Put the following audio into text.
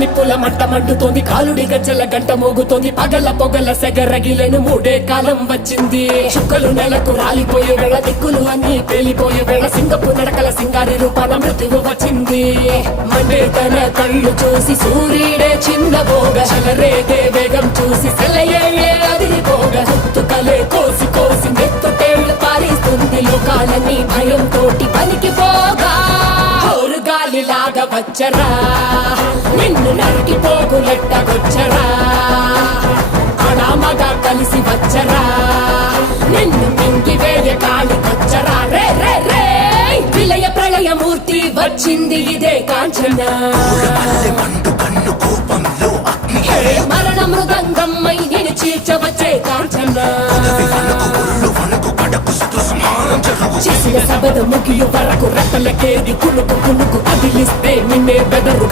నిప్పుల మంట మండుతోంది, కాలుడి గజ్జల గంట మోగుతోంది, పగల పొగల సెగరగిలను మూడే కాలం వచ్చింది. చుక్కలు నెలకు రాలిపోయే వేళ, దిక్కులు అన్ని పేలిపోయే వేళ, సింగపు నడకల సింగారి రూపాన మృత్యువు వచ్చింది. మండే తన కళ్ళు చూసి సూర్యుడే చిన్నబోగ, చలరేగే వేగం చూసి సెలయేయే అదిరిపోగ, గుర్తుకలే కోసి కోసి నెత్తుటేళ్లు పారిస్తుంది, లోకాలని భయం తోటి పనికిపోగా గాలిలాగా వచ్చరా, నిన్ను నరికి పోగులెట్టగొచ్చరా, అడామగా కలిసి వచ్చరా, నిన్ను మింగి వేయ కాలికొచ్చరా. రే రే రే విలయ ప్రళయమూర్తి వచ్చింది ఇదే కాంచన, మరణ మృదంగమ్మై నేను చీల్చవచ్చే కాంచన. చేసిన సబద ముగియు వరకు రెక్కలకేది కునుకు కునుకు కదిలిస్తే నిన్నే బెదరు